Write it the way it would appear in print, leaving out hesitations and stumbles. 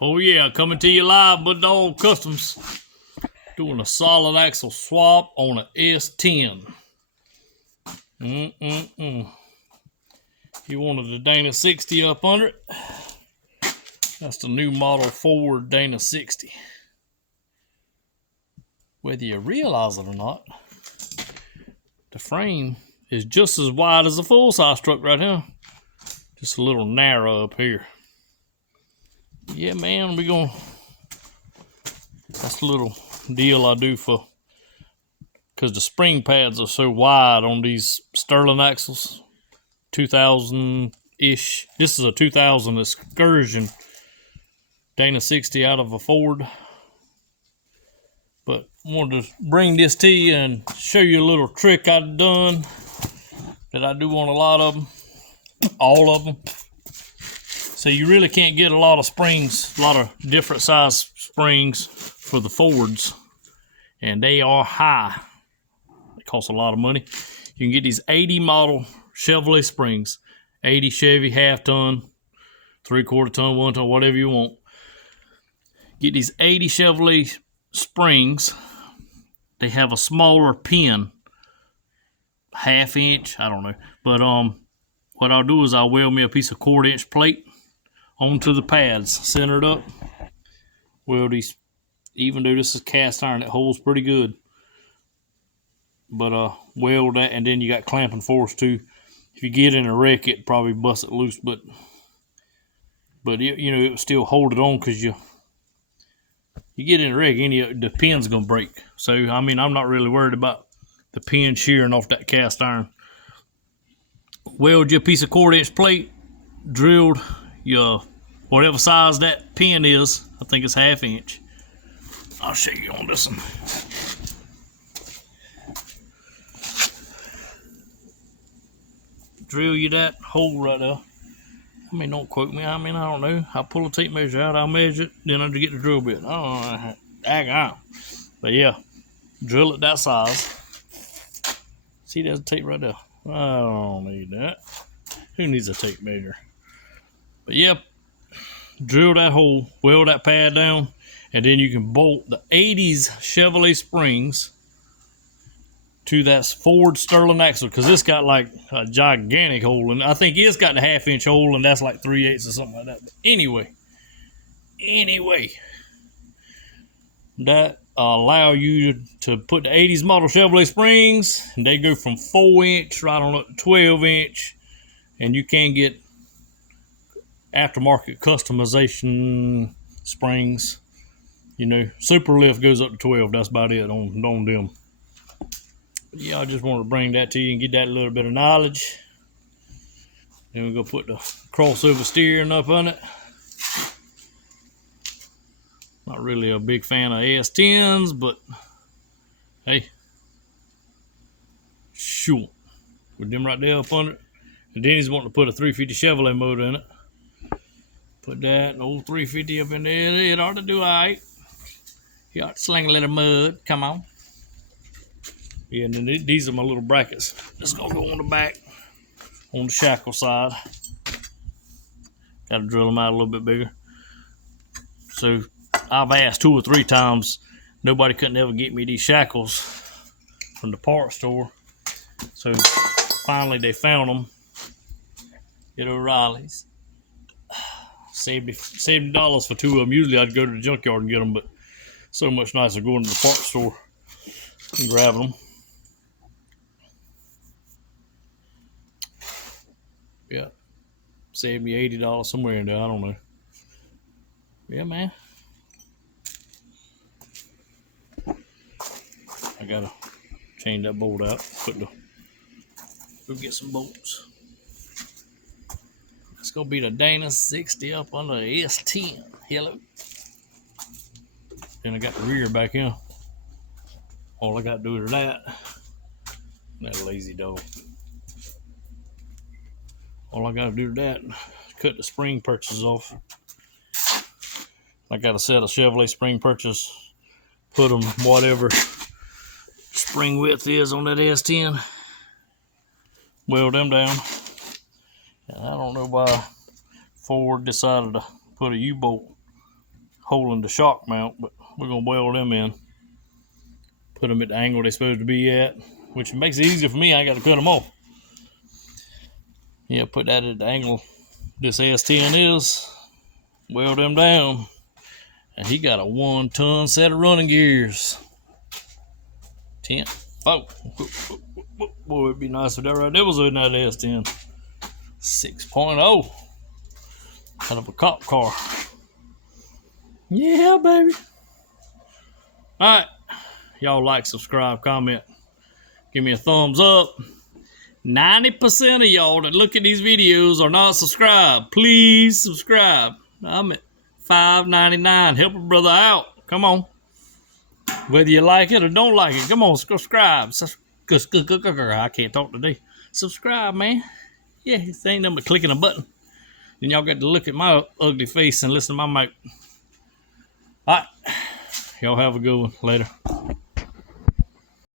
Oh yeah, coming to you live, Bulldog Customs. Doing a solid axle swap on an S10. You wanted the Dana 60 up under it. That's the new model Ford Dana 60. Whether you realize it or not, the frame is just as wide as a full-size truck right here. Just a little narrow up here. Yeah, man, that's a little deal I do because the spring pads are so wide on these Sterling axles. 2000-ish. This is a 2000 Excursion Dana 60 out of a Ford. But I wanted to bring this to you and show you a little trick I've done that I do on a lot of them. All of them. So you really can't get a lot of springs, a lot of different size springs for the Fords. And they are high. They cost a lot of money. You can get these 80 model Chevrolet springs. 80 Chevy, half ton, 3/4 ton, 1 ton, whatever you want. Get these 80 Chevrolet springs. They have a smaller pin. Half inch, I don't know. But what I'll do is I'll weld me a piece of 1/4 inch plate onto the pads, centered up. Weld these, even though this is cast iron, it holds pretty good. But weld that, and then you got clamping force too. If you get in a wreck, it probably bust it loose, but you know, it will still hold it on, because you get in a wreck, the pin's gonna break. So I mean, I'm not really worried about the pin shearing off that cast iron. Weld you a piece of 1/4 inch plate, drilled your whatever size that pin is. I think it's half inch. I'll show you on this one. Drill you that hole right there. I mean, don't quote me. I mean, I don't know. I'll pull a tape measure out. I'll measure it. Then I'll get the drill bit. I don't know. But yeah, drill it that size. See, there's a tape right there. I don't need that. Who needs a tape measure? But yep, drill that hole, weld that pad down, and then you can bolt the 80s Chevrolet springs to that Ford Sterling axle, because it's got like a gigantic hole, and I think it's got the half inch hole, and that's like 3/8 or something like that. But anyway, that allow you to put the 80s model Chevrolet springs, and they go from 4 inch right on up to 12 inch, and you can get aftermarket customization springs. You know, Super Lift goes up to 12. That's about it on them. Yeah, I just wanted to bring that to you and get that little bit of knowledge. Then we're going to put the crossover steering up on it. Not really a big fan of S10s, but hey, sure. With them right there up under it. And then he's wanting to put a 350 Chevrolet motor in it. Put that old 350 up in there. It ought to do all right. You ought to sling a little mud. Come on. Yeah, and then these are my little brackets. Just gonna go on the back, on the shackle side. Got to drill them out a little bit bigger. So I've asked 2 or 3 times. Nobody couldn't ever get me these shackles from the parts store. So finally they found them at O'Reilly's. $70 for 2 of them. Usually I'd go to the junkyard and get them, but so much nicer going to the parts store and grabbing them. Yeah, saved me $80 somewhere in there. I don't know. Yeah, man. I gotta change that bolt out. Go get some bolts. It's gonna be the Dana 60 up under the S10. Hello. Then I got the rear back in. All I gotta do is that lazy dog. All I gotta do to that, cut the spring purchase off. I got a set of Chevrolet spring purchase. Put them whatever spring width is on that S10. Weld them down. And I don't know why Ford decided to put a U-bolt holding the shock mount, but we're gonna weld them in. Put them at the angle they're supposed to be at, which makes it easier for me. I got to cut them off. Yeah, put that at the angle this S10 is. Weld them down. And he got a 1-ton set of running gears. 10. Oh. Boy, it'd be nice if that right there was in that S10. 6.0. Kind of a cop car. Yeah, baby. Alright. Y'all like, subscribe, comment. Give me a thumbs up. 90% of y'all that look at these videos are not subscribed. Please subscribe. I'm at $5.99. Help a brother out. Come on. Whether you like it or don't like it, come on, subscribe. I can't talk today. Subscribe, man. Yeah, it ain't nothing but clicking a button. Then y'all got to look at my ugly face and listen to my mic. All right. Y'all have a good one. Later.